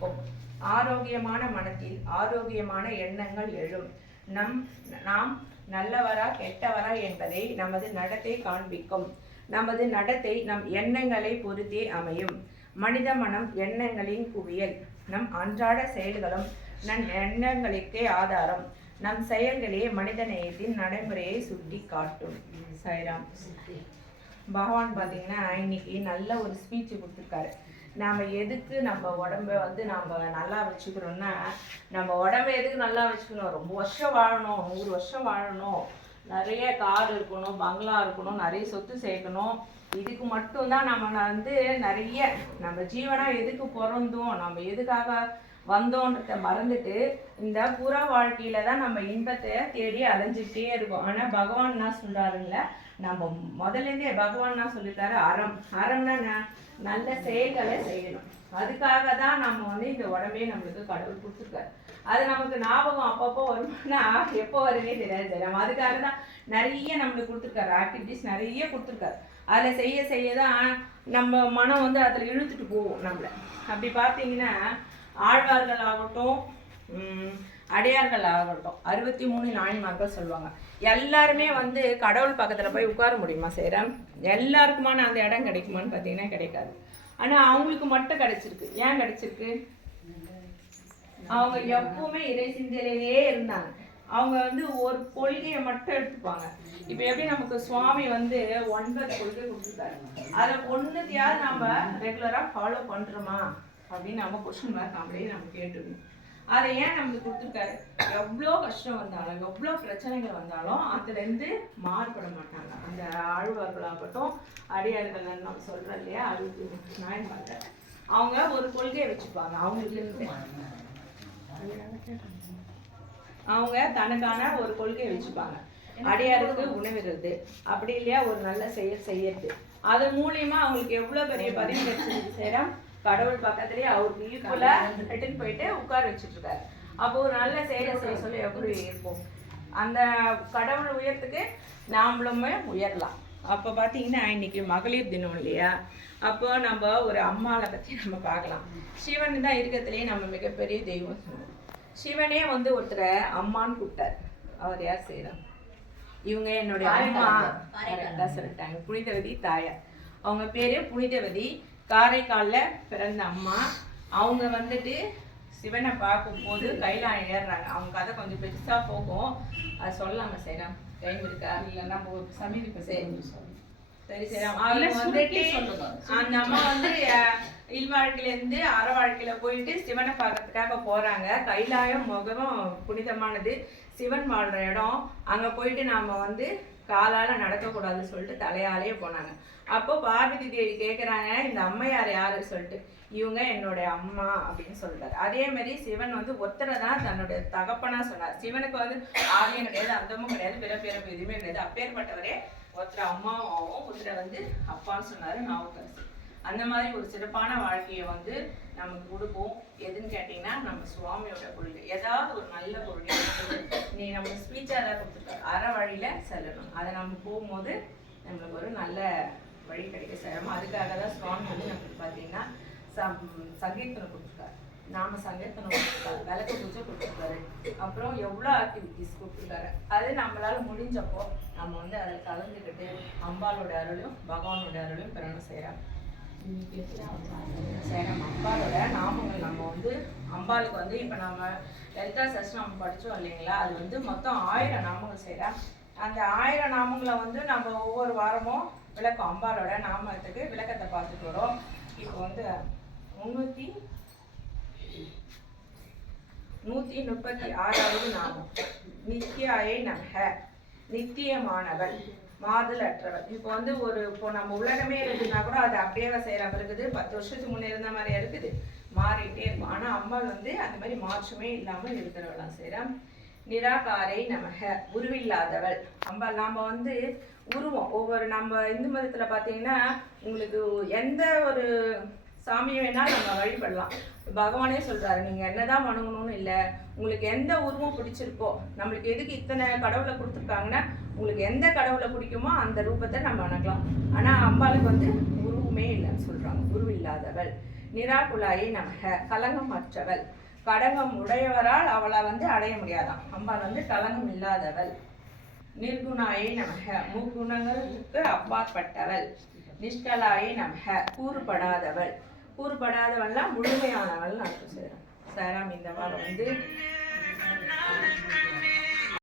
இருக்கும். ஆரோக்கியமான மனத்தில் ஆரோக்கியமான எண்ணங்கள் எழும். நம் நாம் நல்லவரா கெட்டவரா என்பதை நமது நடத்தை காண்பிக்கும். நமது நடத்தை நம் எண்ணங்களை பொறுத்தே அமையும். மனித மனம் எண்ணங்களின் குவியல். நம் அன்றாட செயல்களும் நம் எண்ணங்களுக்கே ஆதாரம். நம் செயல்களே மனித நேயத்தின் நடைமுறையை சுட்டி காட்டும் சாய்ராம் பகவான் பார்த்தீங்கன்னா இன்னைக்கு நல்ல ஒரு ஸ்பீச் கொடுத்துருக்காரு. நாம் எதுக்கு நம்ம உடம்ப வந்து நம்ம நல்லா வச்சுக்கிறோம்னா நம்ம உடம்ப எதுக்கு நல்லா வச்சுக்கணும்? ரொம்ப வருஷம் வாழணும் நூறு வருஷம் வாழணும். நிறைய கார் இருக்கணும் பங்களா இருக்கணும் நிறைய சொத்து சேர்க்கணும். இதுக்கு மட்டும்தான் நம்ம வந்து நிறைய நம்ம ஜீவனாக எதுக்கு பிறந்தோம்? நம்ம எதுக்காக வந்தோன்றத மறந்துட்டு இந்த புற வாழ்க்கையில தான் நம்ம இன்பத்தை தேடி அலைஞ்சிக்கிட்டே இருக்கோம். ஆனால் பகவான் என்ன நம்ம முதலேருந்தே பகவான் என்ன சொல்லிட்டாரு அறம். அறம்னா நல்ல செயல்களை செய்யணும். அதுக்காக தான் நம்ம வந்து இந்த உடம்பே நம்மளுக்கு கடவுள் கொடுத்துருக்காரு. அது நமக்கு ஞாபகம் அப்பப்போ வருமானா எப்போ வருன்னே தெரியாது நம்ம அதுக்காக தான் நிறைய நம்மளுக்கு கொடுத்துருக்காரு. ஆக்டிவிட்டிஸ் நிறைய கொடுத்துருக்காரு. அதில் செய்ய செய்ய தான் நம்ம மனம் வந்து அதில் இழுத்துட்டு போகும் நம்மளை. அப்படி பார்த்தீங்கன்னா ஆழ்வார்கள் ஆகட்டும் அடையார்கள் ஆகட்டும் அறுபத்தி மூணு நாயன்மார்கள் சொல்லுவாங்க. எல்லாருமே வந்து கடவுள் பக்கத்தில் போய் உட்கார முடியுமா சேரம் எல்லாருக்குமான அந்த இடம் கிடைக்குமான்னு பார்த்தீங்கன்னா கிடைக்காது. ஆனால் அவங்களுக்கு மட்டும் கிடைச்சிருக்கு. ஏன் கிடைச்சிருக்கு? அவங்க எப்பவுமே இறை சிந்தையிலேயே இருந்தாங்க. அவங்க வந்து ஒரு கொள்கையை மட்டும் எடுத்துப்பாங்க. இப்போ எப்படி நமக்கு சுவாமி வந்து ஒன்பது கொள்கை கொடுத்துருக்காரு? அதை ஒன்றுத்தையாவது நம்ம ரெகுலராக ஃபாலோ பண்ணுறோமா அப்படின்னு நம்ம கொஸ்டின் மார்க் அப்படியே நம்ம கேட்டுக்கணும். அதை ஏன் நமக்கு கொடுத்துருக்காரு? எவ்வளோ கஷ்டம் வந்தாலும் எவ்வளோ பிரச்சனைகள் வந்தாலும் அதுலேருந்து மாறுபட மாட்டாங்க. அந்த ஆழ்வார்களாகட்டும் அடியார்கள் நம்ம சொல்கிறோம் இல்லையா? அறுபத்தி பண்ணுறேன் அவங்க ஒரு கொள்கையை வச்சுப்பாங்க. அவங்களுக்கு அவங்க தனக்கான ஒரு கொள்கையை வச்சுப்பாங்க. அடியாருக்கு உணவுறது அப்படி இல்லையா? ஒரு நல்ல செயல் செய்யறது. அது மூலியமா அவங்களுக்கு எவ்வளவு பெரிய பதவி கிடைச்சிருக்கு சேரம் கடவுள் பக்கத்துலயே அவருக்கு ஈக்குவலா ரிட்டன் போயிட்டு உட்கார வச்சுட்டு இருக்காரு அப்போ ஒரு நல்ல செயலை செய்ய சொல்லி எப்படி இருப்போம்? அந்த கடவுள் உயரத்துக்கு நாமளுமே உயரலாம். அப்போ பார்த்தீங்கன்னா இன்னைக்கு மகளிர் தினம் இல்லையா? அப்போ நம்ம ஒரு அம்மாவை பற்றி நம்ம பார்க்கலாம். சிவன் தான் இருக்கிறதுலே நம்ம மிகப்பெரிய தெய்வம். சொல்லுவோம் சிவனே வந்து ஒருத்தரை அம்மான்னு கூப்பிட்டார். அவர் யார் செய்யறாங்க இவங்க என்னுடைய அம்மா. சொல்லிட்டாங்க. புனிதவதி தாயார். அவங்க பேரு புனிதவதி காரைக்கால்ல பிறந்த அம்மா அவங்க வந்துட்டு சிவனை பார்க்கும்போது கைலாயம் ஏறுறாங்க. அவங்க கதை கொஞ்சம் பெருசா போகும். அது சொல்லலாமா சேரம்? டைம் இருக்கா? இல்லைன்னா ஒரு சமீப சரி. சரி சரி. இல்ல, அவங்க வந்துட்டு. அந்த அம்மா வந்து இல் வாழ்க்கையில இருந்து அற வாழ்க்கையில போயிட்டு சிவனை பார்க்கறதுக்காக போறாங்க. கைலாயம் முகம் புனிதமானது. சிவன் வாழ்ற இடம். அங்க போயிட்டு நாம வந்து காலால் நடக்கக்கூடாதுன்னு சொல்லிட்டு தலையாலேயே போனாங்க. அப்போ பார்வதி தேவி கேட்குறாங்க இந்த அம்மையார் யாரு சொல்லிட்டு. இவங்க என்னுடைய அம்மா அப்படின்னு சொல்றாரு. அதே மாதிரி சிவன் வந்து ஒருத்தரை தான் தன்னுடைய தகப்பனா சொன்னார். சிவனுக்கு வந்து ஆதியம் கிடையாது அந்தமும் கிடையாது பிறப்பிறப்பு எதுவுமே கிடையாது. அப்பேற்பட்டவரே ஒருத்தர் அம்மாவாகவும் ஒருத்தரை வந்து அப்பான்னு சொன்னாரு நாவுக்கரசு அந்த மாதிரி ஒரு சிறப்பான வாழ்க்கையை வந்து நமக்கு கொடுப்போம். எதுன்னு கேட்டிங்கன்னா நம்ம சுவாமியோட கொள்கை ஏதாவது ஒரு நல்ல கொள்கை நீ நம்ம ஸ்பீச்சாக தான் கொடுத்துருக்க அற வழியில் செல்லணும். அதை நம்ம போகும்போது நம்மளுக்கு ஒரு நல்ல வழி கிடைக்க செய்யணும் அதுக்காக தான் சுவாமி வந்து நமக்கு பார்த்தீங்கன்னா சம் சங்கீர்த்தனம் கொடுத்துருக்காரு. நாம சங்கீர்த்தனம் கொடுத்துருக்காரு. விளக்கு பூஜை கொடுத்துருக்காரு. அப்புறம் எவ்வளோ ஆக்டிவிட்டிஸ் கொடுத்துருக்காரு. அது நம்மளால முடிஞ்சப்போ நம்ம வந்து அதில் கலந்துக்கிட்டு அம்பாலோட அருளையும் பகவானோட அருளையும் பிறனும் செய்கிறோம் சேரம் அம்பாலோட நாமங்கள் நம்ம வந்து அம்பாளுக்கு வந்து இப்போ நம்ம லலிதா சஸ்ட் நாம படித்தோம் இல்லைங்களா அது வந்து மொத்தம் ஆயிரம் நாமங்கள் செய்கிறோம் அந்த ஆயிரம் நாமங்களை வந்து நம்ம ஒவ்வொரு வாரமும் விளக்கம் அம்பாலோட நாமத்துக்கு விளக்கத்தை பார்த்துட்டு வரோம் இப்போ வந்து முந்நூற்றி நூற்றி முப்பத்தி ஆறாவது நாமம். நித்யாயை நமக நித்தியமானவள் மாதலற்றவள் இப்போ வந்து ஒரு இப்போ நம்ம உலகமே இருக்குன்னா கூட அது அப்படியே செய்யலாம் இருக்குது. பத்து வருஷத்துக்கு முன்னே இருந்த மாதிரியா இருக்குது. மாறிட்டே இருக்கும் ஆனா அம்மாள் வந்து அந்த மாதிரி மாற்றமே இல்லாமல் இருக்கிறவளாம் செய்யலாம் நிராகாரை நமக உருவில்லாதவள். நம்ம நாம வந்து உருவம். ஒவ்வொரு நம்ம இந்து மதத்துல பாத்தீங்கன்னா உங்களுக்கு எந்த ஒரு சாமியை வேணாலும் நம்ம வழிபடலாம் பகவானே சொல்றாரு நீங்க என்னதான் வணங்கணும்னு இல்லை உங்களுக்கு எந்த உருவம் பிடிச்சிருக்கோ நம்மளுக்கு எதுக்கு இத்தனை கடவுளை கொடுத்துருக்காங்கன்னா உங்களுக்கு எந்த கடவுளை பிடிக்குமோ அந்த ரூபத்தை நம்ம வணங்கலாம். ஆனா அம்பாளுக்கு வந்து உருவமே இல்லைன்னு சொல்றாங்க. இல்லாதவள். நிராகுலாயை நமக கலங்கம் அற்றவள் கடகம் உடையவரால் அவளை வந்து அடைய முடியாதாம் அம்பாள் வந்து கலங்கம் இல்லாதவள். நிர்குணாயை நமக முக்குணங்களுக்கு அப்பாற்பட்டவள். நிஷ்கலாயை நமக கூறுபடாதவள். கூறுபடாதவன்லாம் முழுமையானவன் அர்த்தம் செய்யறோம் சாராம் இந்த வாரம் வந்து